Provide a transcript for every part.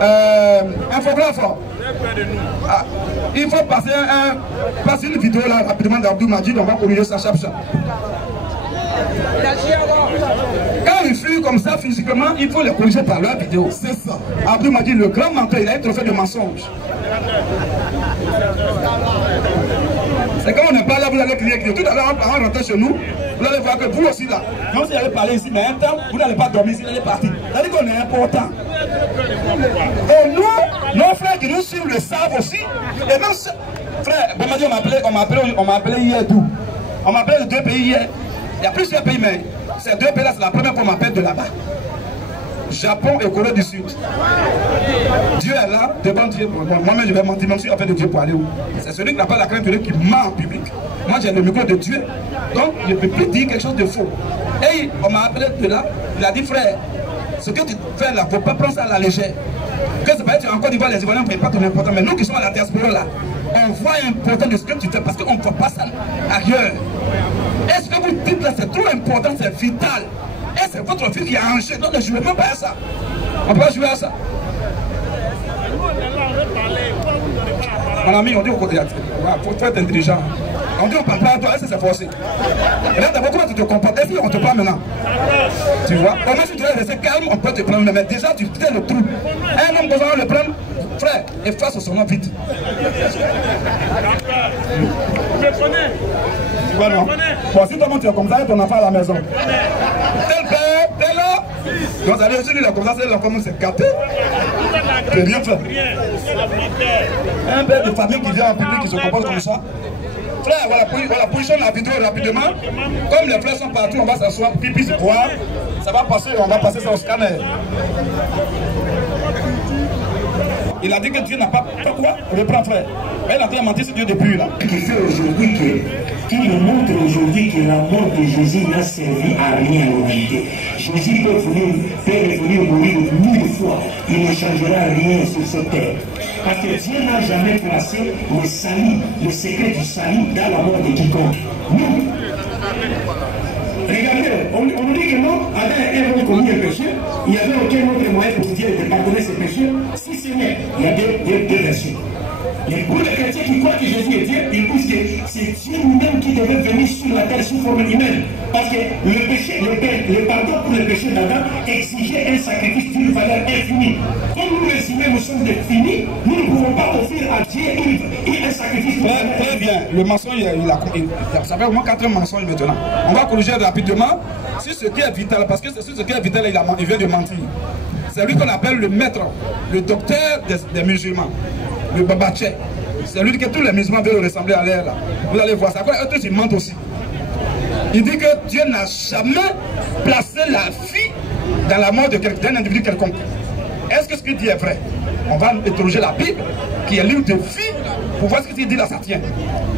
Infographe. Ah, il faut passer une vidéo là rapidement d'Abdou Majid, on va corriger ça chaque chaque. Quand ils fuient comme ça physiquement, il faut les corriger par leur vidéo. C'est ça. Abdou Majid, le grand menteur, il a un trophée de mensonge. C'est quand on n'est pas là, vous allez crier. Tout à l'heure, on rentre chez nous, vous allez voir que vous aussi là, même si vous allez parler ici, mais un temps, vous n'allez pas dormir ici, vous allez partir. C'est-à-dire qu'on est important. Et nous, nos frères qui nous suivent le savent aussi. Et même, frère, on m'a appelé hier d'où? On m'a appelé de 2 pays hier. Il y a plusieurs pays, mais ces 2 pays-là, c'est la première fois qu'on m'appelle de là-bas. Japon et Corée du Sud. Dieu est là, devant Dieu. Moi-même, je vais mentir, même si on fait de Dieu pour aller où? C'est celui qui n'a pas la crainte de Dieu qui ment en public. Moi, j'ai le micro de Dieu. Donc, je ne peux plus dire quelque chose de faux. Et on m'a appelé de là. Il a dit, frère, ce que tu fais là, il ne faut pas prendre ça à la légère. Que c'est pas être en Côte d'Ivoire, les Ivoiriens ne prennent pas ton important. Mais nous qui sommes à la diaspora là, on voit important de ce que tu fais parce qu'on ne voit pas ça ailleurs. Est-ce que vous dites là, c'est trop important, c'est vital? Et c'est votre fils qui a arrangé. Donc ne jouez même pas à ça. On peut pas jouer à ça. Mon ami, on dit au côté, il faut être intelligent. On dit on parle pas à toi, est-ce que c'est forcé? Regarde d'abord comment tu te comportes. Est-ce qu'on te parle maintenant? Tu vois? Au moins si tu es resté calme, on peut te prendre. Mais déjà tu fais le trou. Un homme besoin de le prendre, frère, efface son nom vite. Vous me prenez? Tu vois non? Bon, si toi tu es comme ça, ton enfant à la maison. Tel père, tel là. Donc ça veut dire qu'il est comme ça, c'est l'enfant c'est gâté. Tu peux rien faire. Un père de famille qui vient en public, qui se comporte comme ça. Frère, voilà, position la vidéo rapidement. Comme les frères sont partout, on va s'asseoir, pipi se boire. Ça va passer, on va passer ça au scanner. Il a dit que Dieu n'a pas. Pourquoi? Reprends, frère. Mais il a déjà menti sur Dieu depuis là. Qui fait aujourd'hui qui nous montre aujourd'hui que la mort de Jésus n'a servi à rien en réalité. Jésus peut venir mourir 1000 fois. Il ne changera rien sur cette terre. Parce que Dieu n'a jamais placé le salut, le secret du salut dans la mort de quiconque. Nous, regardez, on nous dit que non, Adam et Ève ont commis un péché, il n'y avait aucun autre moyen pour Dieu de pardonner ces péchés, si ce n'est, il y a deux versions. Et pour les chrétiens qui croient que Jésus est Dieu, ils disent que c'est Dieu lui-même qui devait venir sur la terre sous forme humaine. Parce que le péché, le pardon pour le péché d'Adam exigeait un sacrifice d'une valeur infinie. Comme nous les humains, nous sommes finis, nous ne pouvons pas offrir à Dieu un sacrifice. Très bien, le mensonge, ça fait au moins 4 mensonges maintenant. On va corriger rapidement. C'est ce qui est vital, parce que c'est ce qui est vital, il vient de mentir. C'est lui qu'on appelle le maître, le docteur des musulmans. Le Babaché, c'est lui que tous les musulmans veulent ressembler à l'air là. Vous allez voir ça. Eux tous ils mentent aussi. Il dit que Dieu n'a jamais placé la vie dans la mort d'un individu quelconque. Est-ce que ce qu'il dit est vrai? On va interroger la Bible, qui est livre de vie, pour voir ce qu'il dit là, ça tient.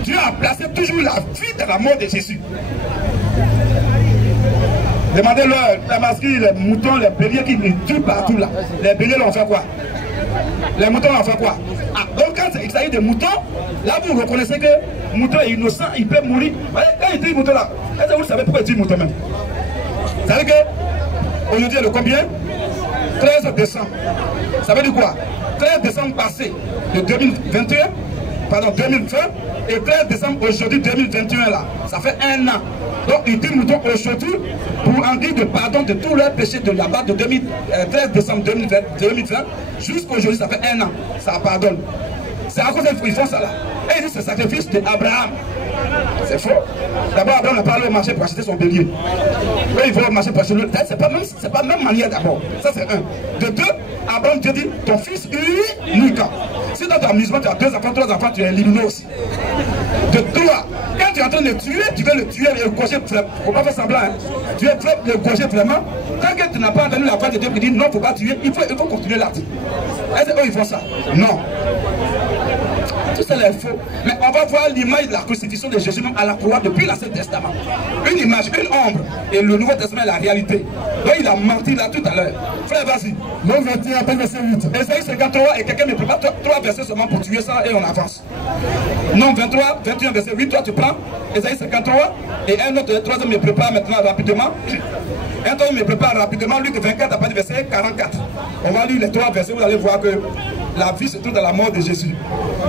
Dieu a placé toujours la vie dans la mort de Jésus. Demandez-leur, la masquille, les moutons, les béliers qui les tuent partout là. Les béliers l'ont fait quoi? Les moutons ont fait quoi? Ah, donc quand il s'agit de moutons, là vous reconnaissez que le mouton est innocent, il peut mourir. Quand il dit mouton là, est-ce que vous savez pourquoi il dit mouton même? Ça veut dire que aujourd'hui est le combien? 13 décembre. Ça veut dire quoi? 13 décembre passé de 2021, pardon 2020, et 13 décembre aujourd'hui 2021 là, ça fait 1 an. Donc il dit mouton aujourd'hui pour en dire de pardon de tous leurs péchés de là-bas de 13 décembre 2020 jusqu'aujourd'hui, ça fait 1 an. Ça pardonne. C'est à cause qu'ils font ça là. Et ils disent c'est le sacrifice d'Abraham. C'est faux. D'abord, Abraham n'a pas allé au marché pour acheter son bélier. Eux, ils vont au marché pour acheter le. C'est pas même manière d'abord. Ça, c'est un. De deux, Abraham te dit ton fils unique. Si dans ton amusement, tu as 2 enfants, 3 enfants, tu es éliminé aussi. De toi, quand tu es en train de le tuer, tu veux le tuer et le gaucher. Il ne faut pas faire semblant. Hein. Tu es prêt de le gaucher vraiment. Tant que tu n'as pas entendu la voix de Dieu qui dit non, il ne faut pas tuer, il faut continuer l'acte. Est-ce qu'eux, ils font ça? Non. Tout ça est faux. Mais on va voir l'image de la crucifixion de Jésus même à la croix depuis l'Ancien Testament. Une image, une ombre. Et le Nouveau Testament est la réalité. Donc il a menti là tout à l'heure. Frère, vas-y. Non, 21, appelle verset 8. Esaïe 53 et quelqu'un me prépare 3 versets seulement pour tuer ça et on avance. Non, 23, 21 verset 8, toi tu prends Esaïe 53 et un autre, 3e me prépare maintenant rapidement. Quand on me prépare rapidement, Luc 24 à partir du verset 44. On va lire les 3 versets, vous allez voir que la vie se trouve dans la mort de Jésus.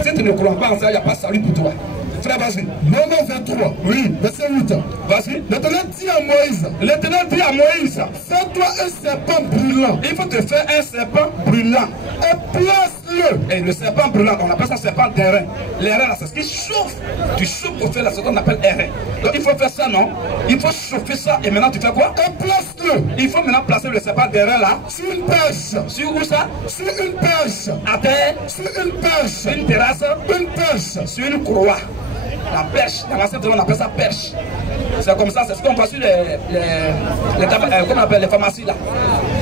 Si tu ne crois pas en ça, il n'y a pas de salut pour toi. Frère, vas-y. Nombre 23. Oui. Verset 8. Vas-y. L'Éternel dit à Moïse. L'Éternel dit à Moïse. Fais-toi un serpent brûlant. Il faut te faire un serpent brûlant. Et place-le. Et le serpent brûlant, on appelle ça serpent d'airain. L'airain là, c'est ce qui chauffe. Tu chauffes pour faire la seconde, on appelle airain. Donc il faut faire ça, non? Il faut chauffer ça et maintenant tu fais quoi? Et place-le. Il faut maintenant placer le serpent d'airain là. Sur une perche. Sur où ça? Sur une perche. À terre. Sur une perche. Sur une terrasse. Une perche. Sur une courroie. La perche, dans l'ancien on appelle ça perche. C'est comme ça, c'est ce qu'on voit sur comment on appelle les pharmacies là.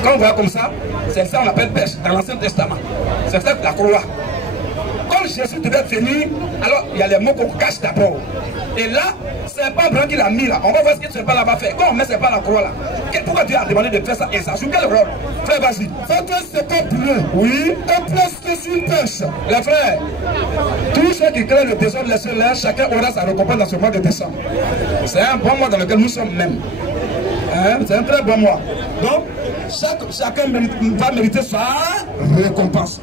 Quand on voit comme ça, c'est ça qu'on appelle perche dans l'Ancien Testament. C'est ça la courroie. Quand Jésus devait venir, alors il y a les mots qu'on cache d'abord. Et là, c'est pas Blanc qui l'a mis là. On va voir ce que ce serpent là va faire. Quand on met ce serpent à la croix là, pourquoi Dieu a demandé de faire ça? Et ça joue quel rôle? Frère, vas-y. Fais-toi un serpent brûlant. Oui. Et place-le sur une perche. Les frères, tous ceux qui créent le désordre de ceux là, chacun aura sa récompense dans ce mois de décembre. C'est un bon mois dans lequel nous sommes même. Hein? C'est un très bon mois. Donc, chacun va mériter sa récompense.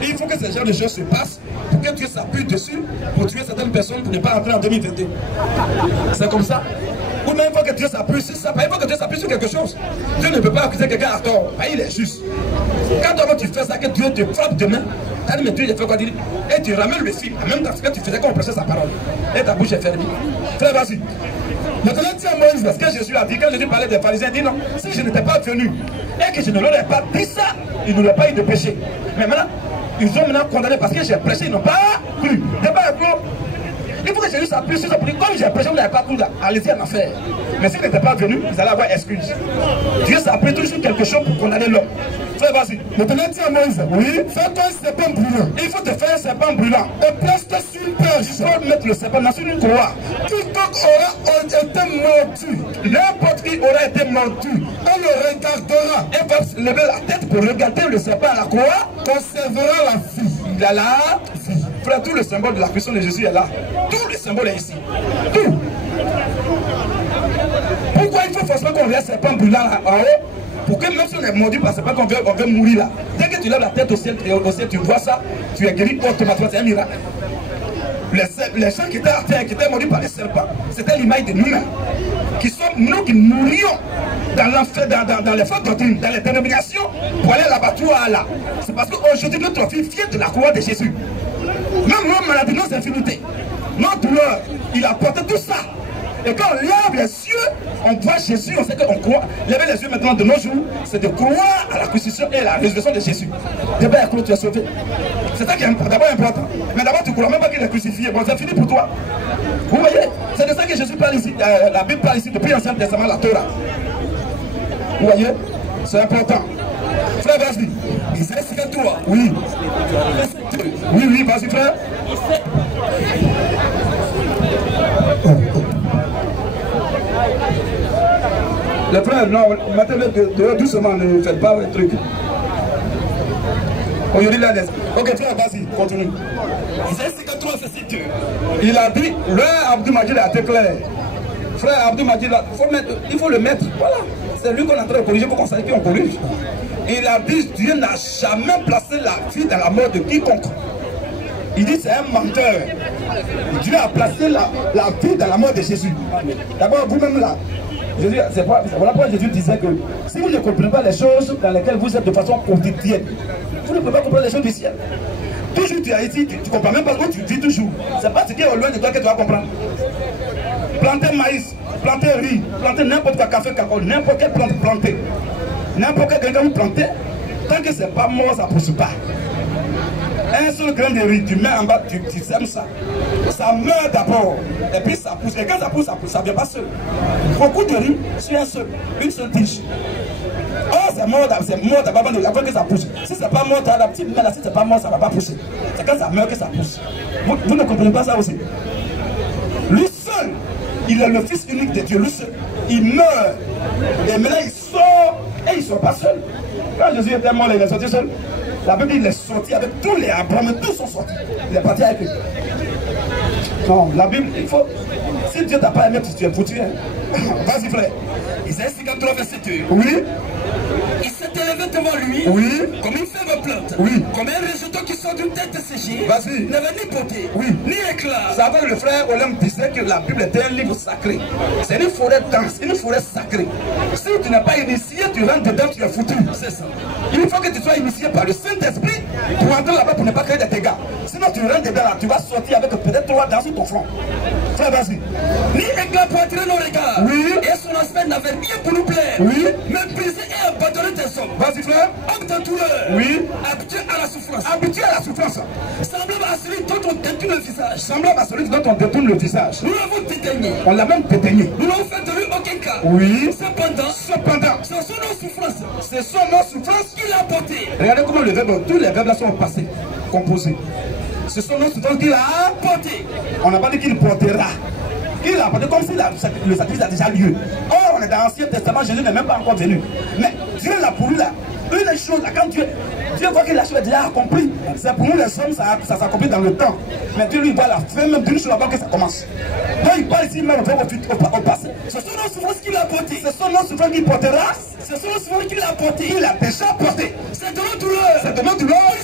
Il faut que ce genre de choses se passent pour que Dieu s'appuie dessus pour tuer certaines personnes pour ne pas entrer en 2022. C'est comme ça. Ou même il faut que Dieu s'appuie sur ça. Il faut que Dieu s'appuie sur quelque chose. Dieu ne peut pas accuser quelqu'un à tort. Il est juste. Quand toi tu fais ça, que Dieu te frappe demain, tu as dit mais Dieu il fait quoi? Et tu ramènes le film, en même temps ce que tu faisais quand on prêchait sa parole. Et ta bouche est fermée. Frère, vas-y. Maintenant, dis à Moïse, parce que Jésus a dit, quand Jésus parlait des pharisiens, il dit non, si je n'étais pas venu et que je ne leur ai pas dit ça, ils n'auraient pas eu de péché. Mais maintenant, ils ont maintenant condamné parce que j'ai prêché, ils n'ont pas cru. Débat est clos. Il faut que Jésus s'appuie sur ça pour dire, comme j'ai prêché, vous n'avez pas cru là, allez-y en affaire. Mais s'ils n'étaient pas venus, ils allaient avoir excuse. Dieu s'appuie toujours sur quelque chose pour condamner l'homme. Frère, vas-y. Maintenant, dis à Moïse, oui, fais-toi un serpent brûlant. Il faut te faire un serpent brûlant. Et place-toi sur une perche. Il faut mettre le serpent dans une courroie. Quiconque aura été mordu, n'importe qui aura été mordu, on le regardera. Et va se lever la tête pour regarder le serpent à la croix, conservera la vie. Il a la vie. Frère, tout le symbole de la puissance de Jésus est là. Tout le symbole est ici. Tout. Pourquoi il faut forcément qu'on ait un serpent brûlant là en haut? Pour que même si on est mordu par serpent, qu'on veut mourir là. Dès que tu lèves la tête au ciel, tu vois ça, tu es guéri automatiquement. C'est un miracle. Les gens qui étaient à terre, qui étaient mordus par les serpents, c'était l'image de nous-mêmes. Qui sommes nous qui mourions dans l'enfer, dans les fautes doctrines, dans les dénominations, pour aller à l'abattoir là. C'est parce qu'aujourd'hui, notre fille vient de la croix de Jésus. Même nos maladies, nos infinités, nos douleurs, il a porté tout ça. Et quand on lève les cieux, on voit Jésus, on sait qu'on croit. Lever les yeux maintenant de nos jours, c'est de croire à la crucifixion et à la résurrection de Jésus. D'abord, tu es sauvé. C'est ça qui est d'abord important. Mais d'abord, tu ne crois même pas qu'il est crucifié. Bon, c'est fini pour toi. Vous voyez, c'est de ça que Jésus parle ici. La Bible parle ici depuis l'Ancien Testament, la Torah. Vous voyez, c'est important. Frère, vas-y. Isaïe 53. Oui. Oui, vas-y, frère. Les frères, non, mettez-le doucement, ne faites pas le truc. Aujourd'hui, là, ok, frère, vas-y, continue. Isaïe 53, c'est 2. Il a dit, le Abdou Majid a été clair. Frère Abdou Majid, il faut le mettre. Voilà. C'est lui qu'on est en train de corriger pour qu'on sache qu'on corrige. Il a dit, Dieu n'a jamais placé la vie dans la mort de quiconque. Il dit, c'est un menteur. Dieu a placé la vie dans la mort de Jésus. D'abord, vous-même là, voilà pourquoi Jésus disait que si vous ne comprenez pas les choses dans lesquelles vous êtes de façon quotidienne, vous ne pouvez pas comprendre les choses du ciel. Toujours tu es ici, tu ne comprends même pas ce que tu dis toujours. C'est pas ce qui est au loin de toi que tu vas comprendre. Planter maïs, planter riz, planter n'importe quel café, cacao, n'importe quelle plante plantée. N'importe quel grain que vous plantez, tant que ce n'est pas mort, ça ne pousse pas. Un seul grain de riz, tu mets en bas, tu sèmes ça. Ça meurt d'abord, et puis ça pousse. Et quand ça pousse, ça ne vient pas seul. Beaucoup de riz sur une seule tige. Oh, c'est mort d'abord avant que ça pousse. Si ce n'est pas mort, tu as la petite main là, si ce n'est pas mort, ça ne va pas pousser. C'est quand ça meurt que ça pousse. Vous ne comprenez pas ça aussi? Lui seul, il est le fils unique de Dieu, lui seul. Il meurt. Et maintenant il sort, et il ne sort pas seul. Quand Jésus était mort, il est sorti seul. La Bible dit qu'il est sorti avec tous les Abraham, tous sont sortis. Il est parti avec eux. Non, la Bible, il faut. Si Dieu t'a pas aimé, tu es foutu. Hein. Vas-y, frère. Isaïe 53, verset 2. Oui. Il s'est élevé devant lui Oui. comme une fève plante. Oui. Comme un rejeton qui sort d'une tête séchée. Vas-y. N'avait ni beauté, Oui. ni éclat. Ça veut que le frère Olem disait que la Bible était un livre sacré. C'est une forêt dense, une forêt sacrée. Si tu n'es pas initié, tu rentres dedans, tu es foutu. C'est ça. Il faut que tu sois initié par le Saint-Esprit pour entrer là-bas pour ne pas créer des dégâts. Sinon, tu rentres dedans là, tu vas sortir avec peut-être 3 dents sur ton front. Frère, vas-y. Ni éclat pour attirer nos regards. Oui. Et son aspect n'avait rien pour nous plaire. Oui. Méprisé et abandonné des hommes. Vas-y, frère. Homme de douleur. Oui. Habitué à la souffrance. Habitué à la souffrance. Semblable à celui dont on détourne le visage. Semblable à celui dont on détourne le visage. Nous l'avons dédaigné. On l'a même dédaigné. Nous n'avons fait de lui aucun cas. Oui. Cependant, ce sont nos souffrances. Ce sont nos souffrances qu'il a portées. Regardez comment le verbe, tous les verbes là sont passés, composés. Ce sont nos souffrances qu'il a portées. On n'a pas dit qu'il portera. Il a porté comme si le sacrifice a déjà lieu. Or, on est dans l'Ancien Testament, Jésus n'est même pas encore venu. Mais Dieu l'a pour lui là. Une chose là, quand Dieu voit que la chose est déjà accomplie, c'est pour nous les hommes, ça s'accomplit dans le temps. Mais Dieu lui voit la fin même d'une chose avant que ça commence. Donc il parle ici même au passé. Ce sont nos souffrances qu'il a portées. Ce sont nos souffrances qu'il portera. Ce sont nos souffrances qu'il a portées. Il a déjà porté. C'est de nos douleurs. C'est de nos douleurs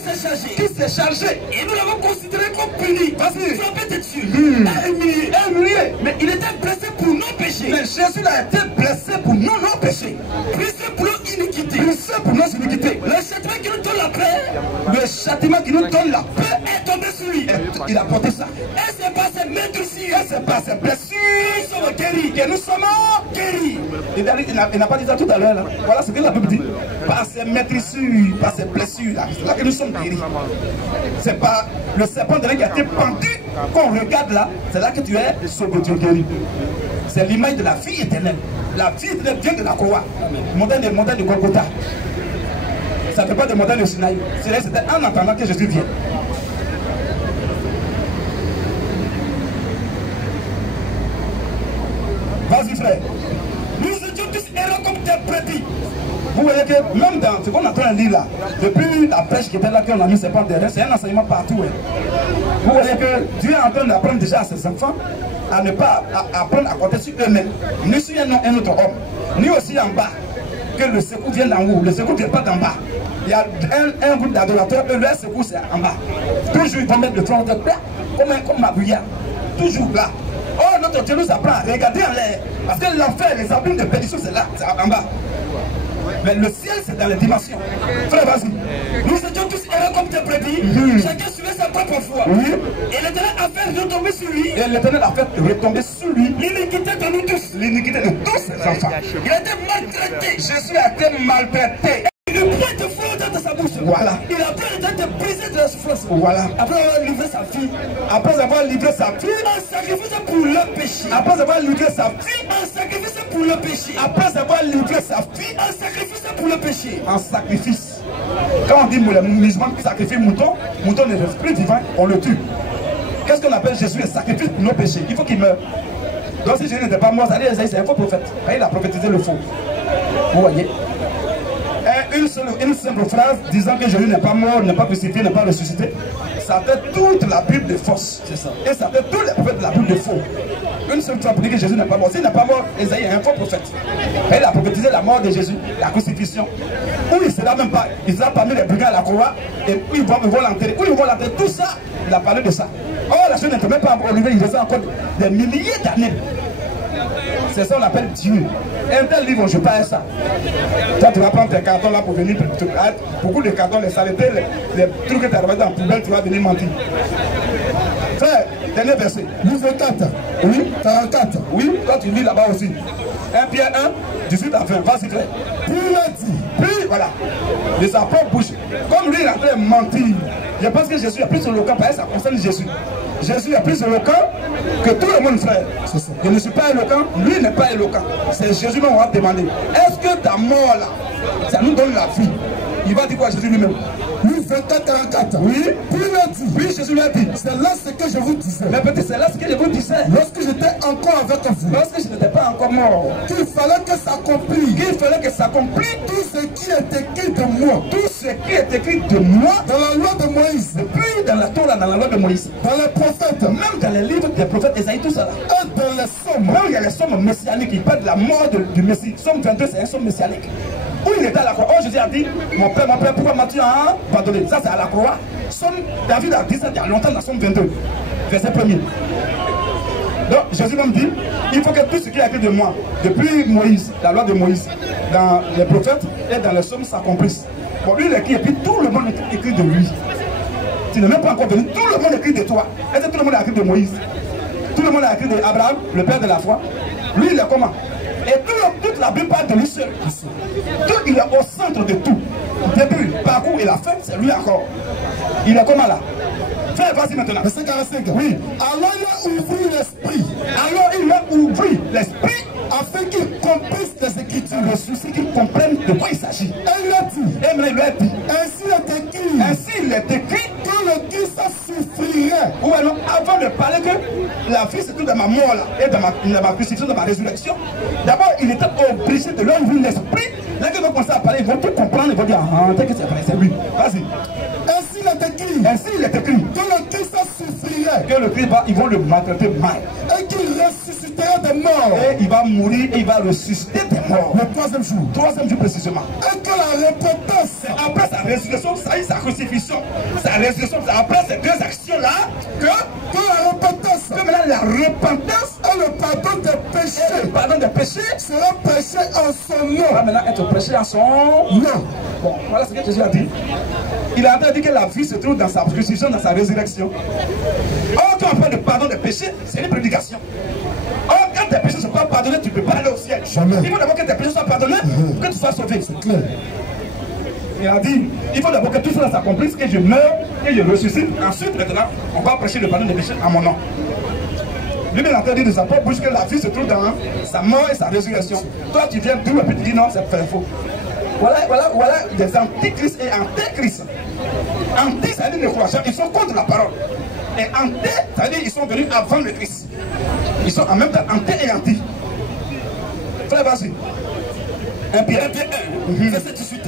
qui s'est chargé. Et nous l'avons considéré comme puni. Vas-y. Frappé dessus. Et humilié. Mais il était blessé pour nos péchés. Mais Jésus a été blessé pour nos péchés. Brisé pour nos iniquités. Brisé pour nos iniquités. Le châtiment qui nous donne la paix. Le châtiment qui nous donne la paix est tombé sur lui. Il a porté ça. Et c'est par ses meurtrissures. Et c'est par ses blessures. Nous sommes guéris. Que nous sommes guéris. Il n'a pas dit ça tout à l'heure. Voilà ce que la Bible dit. Par ses maîtrissures, par ses blessures. C'est là que nous sommes guéris. C'est pas le serpent de qui a été pendu. Quand on regarde là, c'est là que tu es sauvé, tu es guéri. C'est l'image de la vie éternelle. La vie éternelle vient de la croix. Montagne de Golgotha. Ça ne fait pas de montagne de Sinaï. C'était en attendant que Jésus vienne. Vas-y frère. Nous étions tous errants comme des brebis. Vous voyez que même dans ce qu'on est en train de lire là, depuis la prêche qui était là, qu'on a mis ses pas derrière, c'est un enseignement partout. Hein. Vous voyez que Dieu est en train d'apprendre déjà à ses enfants à ne pas apprendre à compter sur eux-mêmes, ni sur un autre homme, ni aussi en bas. Que le secours vienne d'en haut, le secours ne vient pas d'en bas. Il y a un groupe d'adorateurs, et leur secours c'est en bas. Toujours ils vont mettre le front de plat, comme ma bouillard. Toujours là. Oh, notre Dieu nous apprend à regarder en l'air. Parce que l'enfer, les abîmes de perdition, c'est là, c'est en bas. Mais le ciel, c'est dans les dimensions. Frère, vas-y. Nous étions tous errants comme des brebis. Chacun suivait sa propre foi. Oui. Et l'Éternel a fait retomber sur lui. Et l'Éternel a fait retomber sur lui l'iniquité de nous tous. L'iniquité de tous ses enfants. Il a été maltraité. Jésus a été maltraité. Il a pris de feu dans sa bouche. Voilà. Il a pris le temps de briser de la souffrance. Voilà. Après avoir livré sa vie. Après avoir livré sa vie. Un sacrifice pour le péché. Après avoir livré sa vie. Un sacrifice pour le péché. Après avoir livré sa vie. Un sacrifice pour le péché. Un sacrifice. Quand on dit les musulmans qui sacrifient mouton est l'esprit divin, on le tue. Qu'est-ce qu'on appelle Jésus le sacrifice pour nos péchés? Il faut qu'il meure. Donc si Jésus n'était pas mort, ça dit c'est un faux prophète. Il a prophétisé le faux. Vous voyez? Une simple phrase disant que Jésus n'est pas mort, n'est pas crucifié, n'est pas ressuscité, ça fait toute la Bible de fausse. C'est ça. Et ça fait tous les prophètes de la Bible de faux. Une seule phrase pour dire que Jésus n'est pas mort. S'il n'est pas mort, Isaïe est un faux prophète. Et il a prophétisé la mort de Jésus, la crucifixion. Où il ne sera même pas, il sera parmi les brigands à la croix, et où ils vont l'enterrer. Où ils vont l'enterrer, tout ça, il a parlé de ça. Or, la chose n'était même pas arrivée, il reste encore des milliers d'années. C'est ça qu'on appelle Dieu. Un tel livre, je parle ça. Toi, tu vas prendre tes cartons là pour venir. Beaucoup de cartons, les saletés, les trucs que tu as remis dans la poubelle, tu vas venir mentir. Frère, dernier verset. Livre 4. Oui. 44. Oui, quand tu lis là-bas aussi. 1 Pierre 1, 18 à 20. Vas-y, frère. Puis il a dit. Puis, voilà. De sa propre bouche. Comme lui, il est en train de mentir. Je pense que Jésus est plus éloquent, parce que ça concerne Jésus. Jésus est plus éloquent que tout le monde, frère. Je ne suis pas éloquent, lui n'est pas éloquent. C'est Jésus qui va demander. Est-ce que ta mort là, ça nous donne la vie? Il va dire quoi Jésus lui-même? Lui 24, 44. Oui. Puis il a dit. Oui, Jésus lui a dit. C'est là ce que je vous disais. Mais peut-être c'est là ce que je vous disais. Lorsque j'étais encore avec vous. Lorsque je n'étais pas encore mort. Qu'il fallait que s'accomplisse. Qu'il fallait que s'accomplisse. Tout ce qui est écrit de moi. Tout ce ce qui est écrit de moi dans la loi de Moïse, depuis dans la Torah, dans la loi de Moïse, dans les prophètes, même dans les livres des prophètes Esaïe, tout ça là. et dans les sommes. Même il y a les sommes messianiques, il parle de la mort du Messie. Somme 22, c'est un somme messianique. Où il était à la croix. Oh, Jésus a dit, mon père, pourquoi m'as-tu pardonné? Ça, c'est à la croix. Somme, David a dit ça il y a longtemps dans Somme 22, verset 1er. Donc, Jésus même dit, il faut que tout ce qui est écrit de moi, depuis Moïse, la loi de Moïse, dans les prophètes et dans les sommes s'accomplissent. Bon, lui, il écrit, et puis tout le monde écrit de lui. Tu n'es même pas encore venu, tout le monde écrit de toi. Est-ce que tout le monde a écrit de Moïse? Tout le monde a écrit d'Abraham, le père de la foi. Lui, il est comment? Et toute la Bible parle de lui seul. Tout, il est au centre de tout. Début, parcours et la fin, c'est lui encore. Il est comment là? Fais, vas-y maintenant. Verset 45. Oui. Alors il a ouvert l'esprit. Alors il a ouvert l'esprit afin qu'il comprenne les Écritures. le souci qu'il comprenne de quoi il s'agit. Et il a dit. Et il lui a dit. Ainsi est écrit. Ainsi il est écrit que le Christ souffrirait. Ou alors, avant de parler que la vie c'est tout dans ma mort là, et dans ma crucifixion, dans ma résurrection, d'abord il était obligé de leur ouvrir l'esprit. Là qu'ils vont commencer à parler, ils vont tout comprendre, ils vont dire ah, t'es que c'est vrai, c'est lui. Vas-y. Ainsi il est écrit. Ainsi il est écrit Que le Christ souffrirait. que le Christ va, ils vont le maltraiter mal. Et qu'il ressuscitera des morts. Et il va mourir et il va ressusciter des morts. Le troisième jour. Troisième jour précisément. Et que la repentance. Après sa résurrection, ça y est, sa crucifixion, sa résurrection, après ces deux actions-là, que la repentance. Que maintenant la repentance et le pardon des péchés. Le pardon des péchés sera péché en son nom. Va maintenant être prêché en son nom. Bon, voilà ce que Jésus a dit. Il a dit que la vie se trouve dans sa crucifixion, dans sa résurrection. Or, quand on parle de pardon des péchés, c'est une prédication. Or, quand tes péchés ne sont pas pardonnés, tu ne peux pas aller au ciel. Jamais. Il faut d'abord que tes péchés soient pardonnés pour que tu sois sauvé. C'est clair. Il a dit, il faut d'abord que tout cela s'accomplisse, que je meure, que je ressuscite. Ensuite, maintenant, on va prêcher le pardon des péchés à mon nom. Lui, bien entendu, de sa propre bouche que la vie se trouve dans sa mort et sa résurrection. Toi, tu viens d'où et puis tu dis non, c'est faux. Voilà des antichrists et antéchrists. Anti, ça veut dire les croyants, ils sont contre la parole. Et anté, ça veut dire qu'ils sont venus avant le Christ. Ils sont en même temps anté et anti. Frère, vas-y. 1 Pierre 1, verset 18.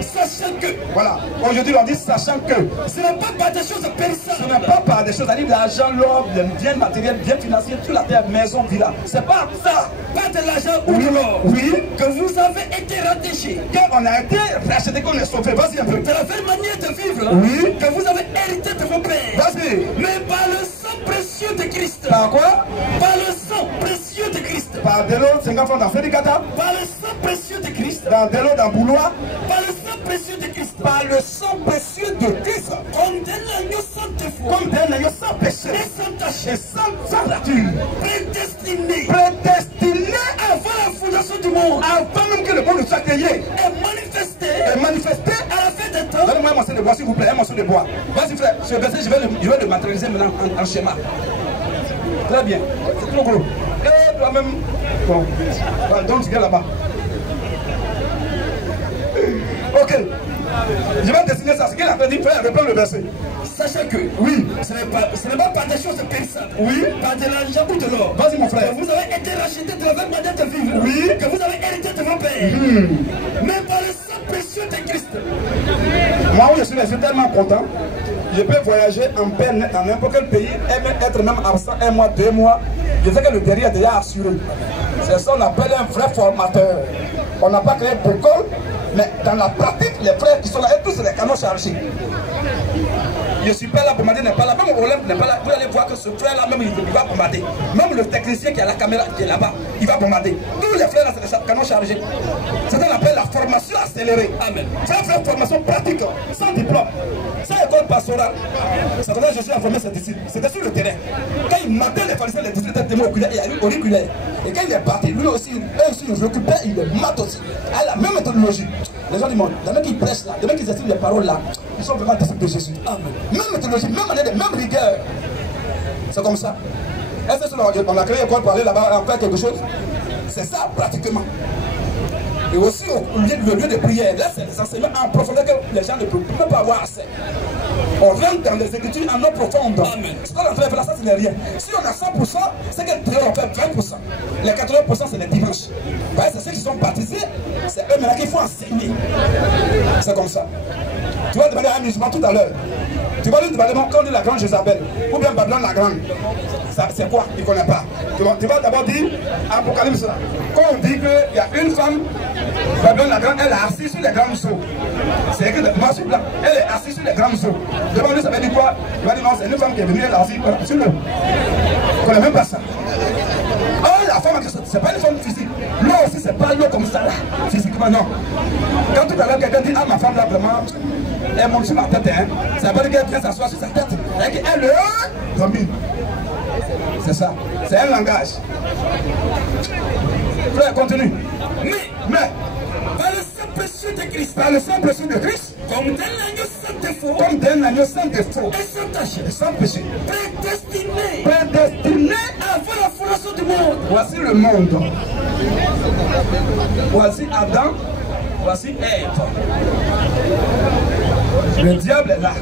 Sachant que, voilà, aujourd'hui on dit sachant que ce n'est pas par des choses périssables. Ce n'est pas par des choses, c'est-à-dire l'argent, l'or, les biens matériels, biens financiers, toute la terre, maison, villa. C'est pas ça. Pas de l'argent ou de l'or. Oui. Que vous avez été rattachés. Quand on a été racheté, qu'on est sauvé. Vas-y un peu. De la vraie manière de vivre. Oui. Que vous avez hérité de vos pères. Vas-y. Mais par le sang précieux de Christ. Par quoi? Par le sang précieux de Christ. Par de l'eau, 50 francs dans Fédicata. Par le sang précieux de Christ. Dans de l'eau, dans Boulois. Par le sang précieux de Christ. Par le sang précieux de Christ. Comme d'un agneau sans défaut. Comme d'un agneau sans péché. Et sans tache. Et sans nature. Prédestiné. Prédestiné. Avant la fondation du monde. Avant même que le monde soit créé. Et manifesté. Et manifesté. À la fin des temps. Donnez-moi un morceau de bois, s'il vous plaît. Un morceau de bois. Vas-y, frère. Ce verset, je vais le matérialiser maintenant en schéma. Très bien. C'est trop gros. Et toi-même. Bon. Donc, tu viens là-bas. Ok. Je vais dessiner ça. Ce qu'il a dit, frère, reprends le verset. Sachant que, oui, ce n'est pas par des choses périssables. Oui. Par de l'argent ou de l'or. Vas-y, mon frère. Que vous avez été racheté de la même manière de vivre. Oui. Que vous avez hérité de vos pères. Mais par le sang précieux de Christ. Moi, je suis tellement content. Je peux voyager en paix dans n'importe quel pays, et être même absent 1 mois, 2 mois. Je sais que le derrière est déjà assuré. C'est ça qu'on appelle un vrai formateur. On n'a pas créé d'école, mais dans la pratique, les frères qui sont là, et tous les canons chargés. Je suis pas là, bombarder n'est pas là, même Olympe n'est pas là. Vous allez voir que ce frère-là, même il va bombarder. Même le technicien qui a la caméra qui est là-bas, il va bombarder. Tous les frères là, c'est des canons chargés. C'est ce qu'on appelle la formation accélérée. Amen. C'est une formation pratique, sans diplôme, sans école pastorale. C'est comme ça que je suis informé ces disciples. C'était sur le terrain. Quand il matait les pharisiens, les disciples étaient témoins oculaires et auriculaires. Et quand il est parti, lui aussi, eux aussi, ils occupaient, il les mate aussi. À la même méthodologie. Les gens du monde, les mecs qui prêchent là, les mecs qui estiment les paroles là, ils sont vraiment disciples de Jésus. Amen. Même méthodologie, même manière, même rigueur. C'est comme ça. Est-ce qu'on a créé une école pour aller là-bas en faire quelque chose? C'est ça pratiquement. Et aussi le lieu de prière, là c'est des enseignements en profondeur que les gens ne peuvent même pas avoir accès. On rentre dans les Écritures en eau profonde. Ce qu'on a fait là, ça, ce n'est rien. Si on a 100%, c'est que Dieu en fait 20%. Les 80%, c'est les dimanches. C'est ceux qui sont baptisés, c'est eux maintenant qu'il faut enseigner. C'est comme ça. Tu vas demander à un musulman tout à l'heure. Tu vas lui demander quand on dit la grande Jézabel, ou bien Babylone la grande. C'est quoi? Il ne connaît pas. Tu vas d'abord dire Apocalypse. Quand on dit qu'il y a une femme, Babylone la grande, elle est assise sur les grands seaux. C'est écrit noir sur blanc. Elle est assise sur les grands seaux. Demande-lui, ça veut dire quoi? Il va dire non, c'est une femme qui est venue, elle est assise sur le. On ne connaît même pas ça. Oh, la femme, c'est pas une femme physique. L'eau aussi, c'est pas l'eau comme ça là. Physiquement, non. Quand tout à l'heure, quelqu'un dit, ah, ma femme là, vraiment, elle monte sur ma tête, hein. Ça veut dire qu'elle vient s'asseoir sur sa tête. Elle domine. C'est ça. C'est un langage. Frère, continue. Mais, par le simple péché de Christ, par le simple péché de Christ, comme d'un agneau sans défaut, comme d'un agneau sans défaut, et sans tache, sans péché, prédestiné avant la fondation du monde. Voici le monde. Voici Adam. Voici Ève. Le diable est là.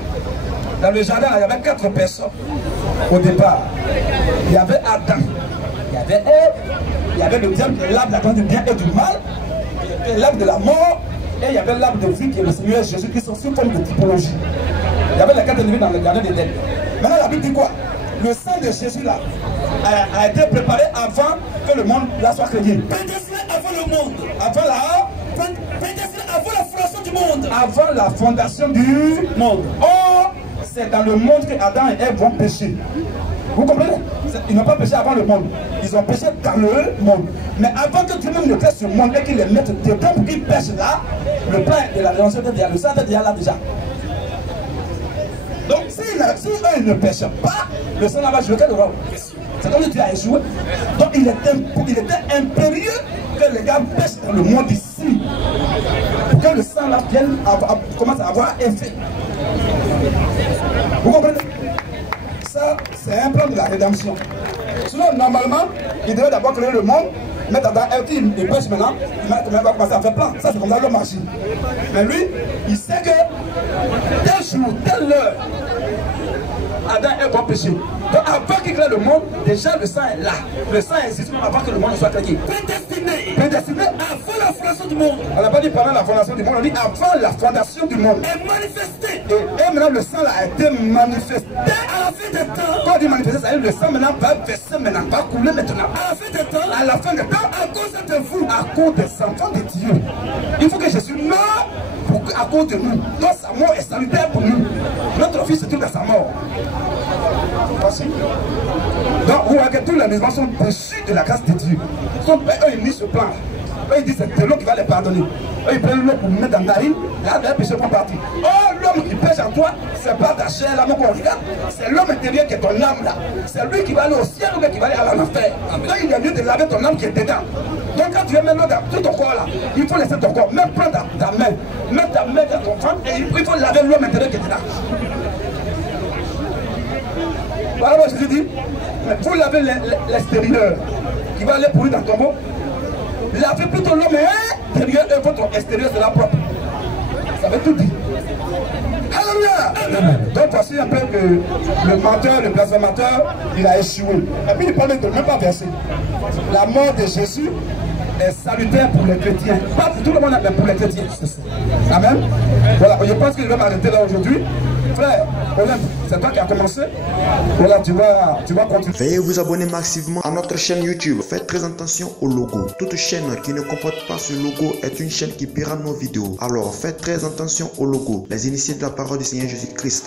Dans le jardin, il y avait 4 personnes. Au départ, il y avait Adam, il y avait Ève, il y avait le diable qui est l'arbre de la connaissance du bien et du mal, il y avait l'arbre de la mort, et il y avait l'arbre de vie qui est le Seigneur Jésus qui sont sous forme de typologie. Il y avait les 4 ennemis dans le jardin d'Éden. Maintenant, la Bible dit quoi? Le sang de Jésus là a été préparé avant que le monde là soit créé. Prédestiné avant le monde. Avant la... Prédestiné avant la fondation du monde. Avant la fondation du monde. Or, c'est dans le monde que Adam et Ève vont pécher. Vous comprenez? Ils n'ont pas péché avant le monde. Ils ont péché dans le monde. Mais avant que Dieu même ne crée ce monde et qu'il les mette dedans pour qu'ils pêchent là, le pain de la rédemption était déjà, le sang était déjà là déjà. Donc si eux ne pêchent pas, le sang là va jouer quel rôle? C'est comme Dieu a échoué. Donc il était impérieux que les gars pêchent dans le monde ici. Pour que le sang là vienne commence à avoir effet. Vous comprenez? Ça, c'est un plan de la rédemption. Sinon, normalement, il devait d'abord créer le monde, mettre dans un il pêche maintenant, il va commencer à faire plan. Ça, c'est comme ça l'homme agit. Mais lui, il sait que tel jour, telle heure, Adam est bon péché. Donc avant qu'il crée le monde, déjà le sang est là. Le sang existe avant que le monde soit créé. Prédestiné. Prédestiné avant la fondation du monde. On n'a pas dit pendant la fondation du monde, on dit avant la fondation du monde. Et manifesté. Et maintenant le sang là a été manifesté. À la fin des temps. Quand on dit manifesté, ça veut dire le sang maintenant va verser maintenant, va couler maintenant. À la fin des temps. À la fin des temps, à cause de vous. À cause des enfants de Dieu. Il faut que Jésus meure à cause de nous. Donc sa mort est salutaire pour nous. Notre fils se trouve dans sa mort. Voici. Donc vous voyez que tous les musulmans sont déçus de la grâce de Dieu. Eux ils lisent ce plan. Eux ils disent c'est de l'eau qui va les pardonner. Eux ils prennent l'eau pour mettre dans la narine. Là les péchés vont partir. Oh l'homme qui pêche en toi, c'est pas ta chair là, mon qu'on regarde. C'est l'homme intérieur qui est ton âme là. C'est lui qui va aller au ciel ou bien qui va aller à l'enfer. Donc il est mieux de laver ton âme qui est dedans. Donc quand tu veux mettre l'eau dans tout ton corps là, il faut laisser ton corps. Même prendre ta main. Mets ta main dans ton ventre et il faut laver l'homme intérieur qui est dedans. Voilà moi je dis, vous lavez l'extérieur qui va aller pourrir dans ton tombeau. Lavez plutôt l'homme intérieur et votre extérieur sera propre. Ça veut tout dire. Alléluia. Donc voici un peu que le menteur, le blasphémateur, il a échoué. Et puis il parle de même pas verset. La mort de Jésus est salutaire pour les chrétiens. Pas pour tout le monde, mais pour les chrétiens. Amen. Voilà, je pense que je vais m'arrêter là aujourd'hui. Frère, c'est toi qui as commencé. Voilà, tu vas continuer. Veuillez vous abonner massivement à notre chaîne YouTube. Faites très attention au logo. Toute chaîne qui ne comporte pas ce logo est une chaîne qui pirate nos vidéos. Alors faites très attention au logo. Les initiés de la parole du Seigneur Jésus-Christ.